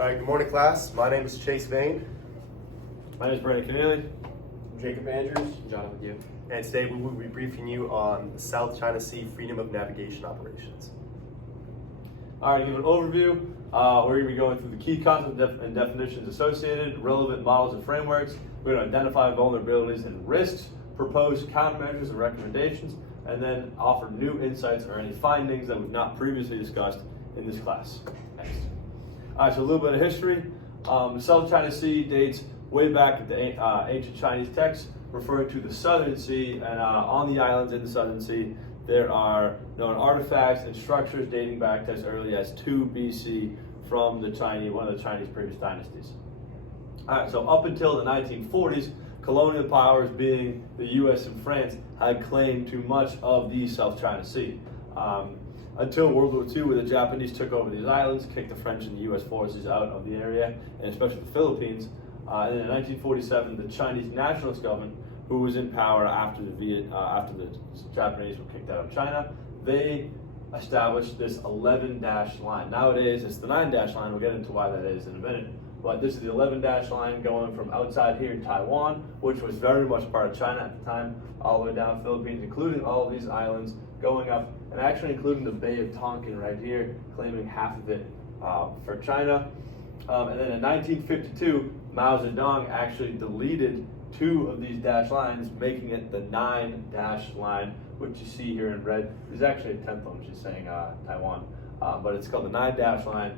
All right, good morning, class. My name is Chase Vane. My name is Brandon Keneally. Jacob Andrews. Jonathan Yu. And today we will be briefing you on the South China Sea Freedom of Navigation operations. All right, to give an overview, we're going to be going through the key concepts and definitions associated, relevant models and frameworks. We're going to identify vulnerabilities and risks, propose countermeasures and recommendations, and then offer new insights or any findings that we've not previously discussed in this class. Next. All right, so a little bit of history. The South China Sea dates way back at the ancient Chinese texts, referring to the Southern Sea, and on the islands in the Southern Sea, there are known artifacts and structures dating back to as early as 2 BC from the one of the Chinese previous dynasties. All right, so up until the 1940s, colonial powers, being the U.S. and France, had claim to much of the South China Sea. Until World War II, where the Japanese took over these islands, kicked the French and the U.S. forces out of the area, and especially the Philippines. And then in 1947, the Chinese nationalist government, who was in power after the Japanese were kicked out of China, they established this 11-dash line. Nowadays, it's the 9-dash line. We'll get into why that is in a minute. But this is the 11-dash line going from outside here in Taiwan, which was very much part of China at the time, all the way down Philippines, including all of these islands, going up, and actually including the Bay of Tonkin right here, claiming half of it for China. And then in 1952, Mao Zedong actually deleted 2 of these dash lines, making it the 9-dash line, which you see here in red. There's actually a 10th one, which is saying Taiwan, but it's called the 9-dash line.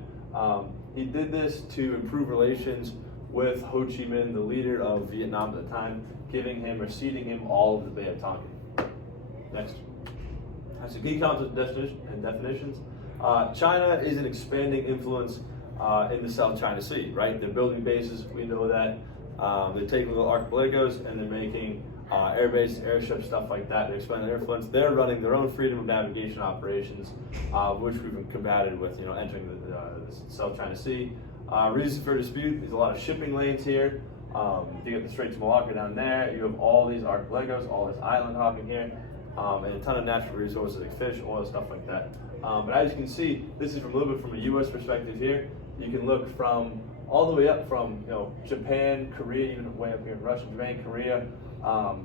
He did this to improve relations with Ho Chi Minh, the leader of Vietnam at the time, giving him or ceding him all of the Bay of Tonkin. Next. That's the key concepts and definitions. China is an expanding influence in the South China Sea, right? They're building bases, we know that. They're taking little archipelagos and they're making air bases, airships, stuff like that. They're expanding their influence. They're running their own freedom of navigation operations, which we've combated with, entering the South China Sea. Reasons for dispute: there's a lot of shipping lanes here. You get the Straits of Malacca down there. You have all these archipelagos, all this island hopping here, and a ton of natural resources like fish, oil, stuff like that. But as you can see, this is a little bit from a U.S. perspective here. You can look from all the way up from Japan, Korea, even way up here in Russia, Japan, Korea,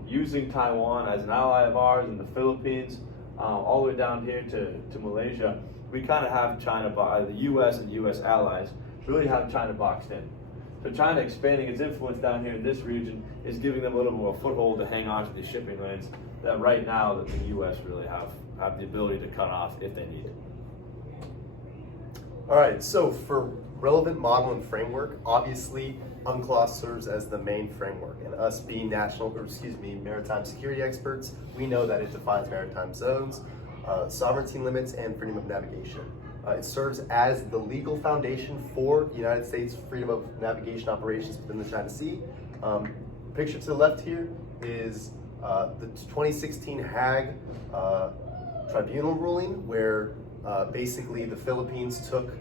using Taiwan as an ally of ours, and the Philippines, all the way down here to Malaysia. We kind of have China, the U.S. and U.S. allies really have China boxed in. So China expanding its influence down here in this region is giving them a little more foothold to hang on to these shipping lanes that right now that the U.S. really have the ability to cut off if they need it. All right, so for relevant model and framework, obviously UNCLOS serves as the main framework, and us being maritime security experts, we know that it defines maritime zones, sovereignty limits, and freedom of navigation. It serves as the legal foundation for United States freedom of navigation operations within the China Sea. Picture to the left here is the 2016 Hague Tribunal ruling, where basically the Philippines took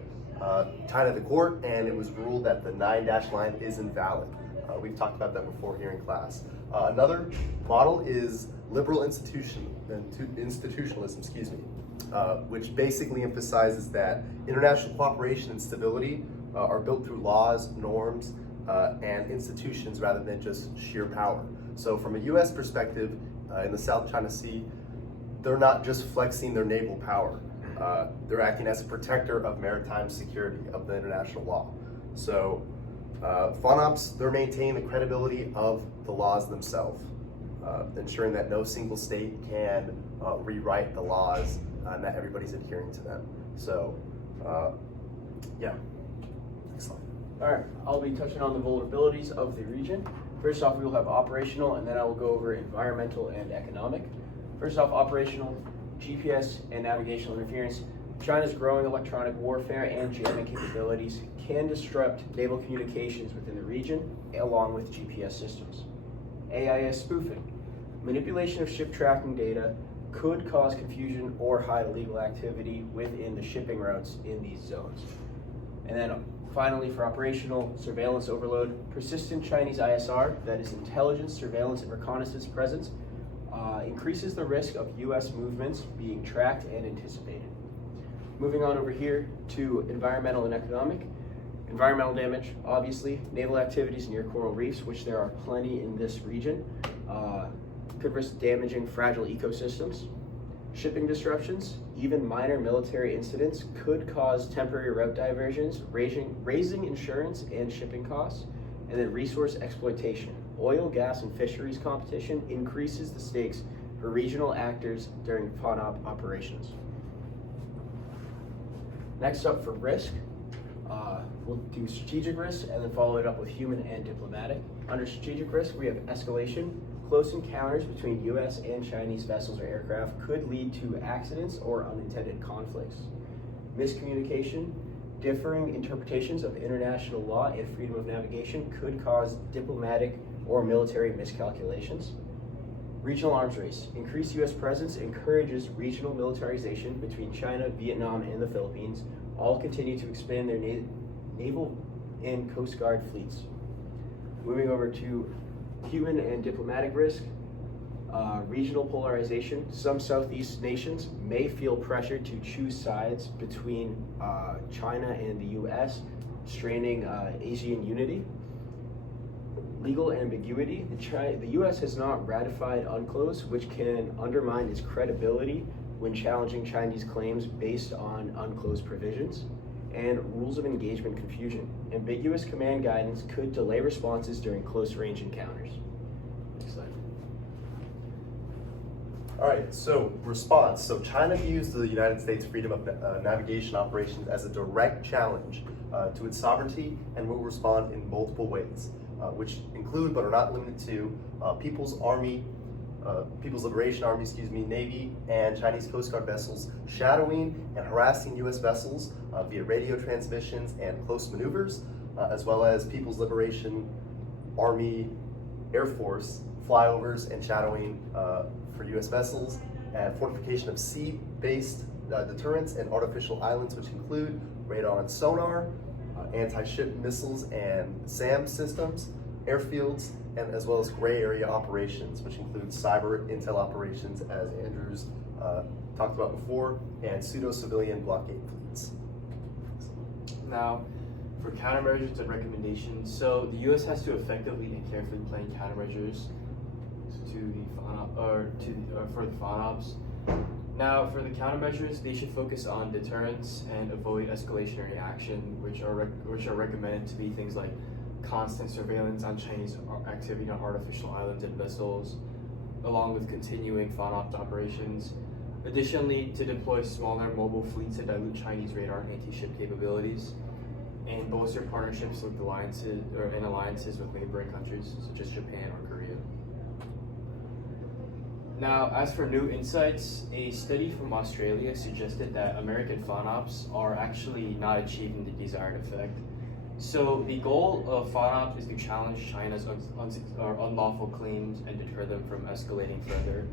China to court, and it was ruled that the 9-dash line is invalid. We've talked about that before here in class. Another model is liberal institutionalism, which basically emphasizes that international cooperation and stability are built through laws, norms, and institutions rather than just sheer power. So from a U.S. perspective, in the South China Sea, they're not just flexing their naval power. They're acting as a protector of maritime security of the international law. So FONOPs, they're maintaining the credibility of the laws themselves, ensuring that no single state can rewrite the laws and that everybody's adhering to them. So, yeah. Next slide. All right, I'll be touching on the vulnerabilities of the region. First off, we will have operational, and then I will go over environmental and economic. First off, operational, GPS and navigational interference. China's growing electronic warfare and jamming capabilities can disrupt naval communications within the region, along with GPS systems. AIS spoofing. Manipulation of ship tracking data could cause confusion or hide illegal activity within the shipping routes in these zones. And then finally, for operational, surveillance overload. Persistent Chinese ISR, that is intelligence, surveillance, and reconnaissance presence, increases the risk of U.S. movements being tracked and anticipated. Moving on over here to environmental and economic. Environmental damage, obviously. Naval activities near coral reefs, which there are plenty in this region, could risk damaging fragile ecosystems. Shipping disruptions, even minor military incidents, could cause temporary route diversions, raising insurance and shipping costs. And then resource exploitation. Oil, gas, and fisheries competition increases the stakes for regional actors during FONOP operations. Next up for risk, we'll do strategic risk and then follow it up with human and diplomatic. Under strategic risk, we have escalation. Close encounters between US and Chinese vessels or aircraft could lead to accidents or unintended conflicts. Miscommunication, differing interpretations of international law and freedom of navigation could cause diplomatic or military miscalculations. Regional arms race. Increased US presence encourages regional militarization between China, Vietnam, and the Philippines. All continue to expand their naval and Coast Guard fleets. Moving over to human and diplomatic risk. Regional polarization. Some Southeast nations may feel pressured to choose sides between China and the US, straining Asian unity. Legal ambiguity. The US has not ratified UNCLOS, which can undermine its credibility when challenging Chinese claims based on UNCLOS provisions. And rules of engagement confusion. Ambiguous command guidance could delay responses during close-range encounters. Next slide. All right, so response. So China views the United States freedom of navigation operations as a direct challenge to its sovereignty and will respond in multiple ways, which include but are not limited to People's Liberation Army, Navy, and Chinese Coast Guard vessels shadowing and harassing U.S. vessels via radio transmissions and close maneuvers, as well as People's Liberation Army Air Force flyovers and shadowing for U.S. vessels, and fortification of sea-based deterrence and artificial islands, which include radar and sonar, anti-ship missiles and SAM systems, airfields, and as well as gray area operations, which include cyber intel operations, as Andrews talked about before, and pseudo-civilian blockade fleets. Now, for countermeasures and recommendations, so the U.S. has to effectively and carefully plan countermeasures for the FONOPs. Now, for the countermeasures, they should focus on deterrence and avoid escalationary action, which are recommended to be things like constant surveillance on Chinese activity on artificial islands and vessels, along with continuing FONOPs operations. Additionally, to deploy smaller mobile fleets to dilute Chinese radar and anti-ship capabilities, and bolster partnerships with alliances with neighboring countries such as Japan or Korea. Now, as for new insights, a study from Australia suggested that American FONOPs are actually not achieving the desired effect. So the goal of FONOPs is to challenge China's unlawful claims and deter them from escalating further.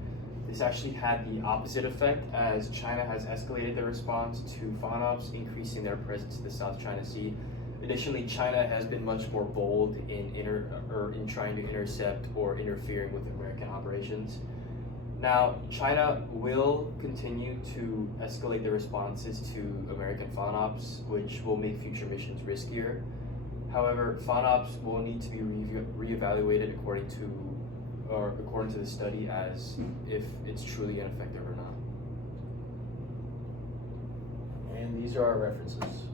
This actually had the opposite effect, as China has escalated their response to FONOPs, increasing their presence in the South China Sea. Additionally, China has been much more bold in trying to intercept or interfering with American operations. Now, China will continue to escalate their responses to American FONOPs, which will make future missions riskier. However, FONOPs will need to be reevaluated according to the study as if it's truly ineffective or not. And these are our references.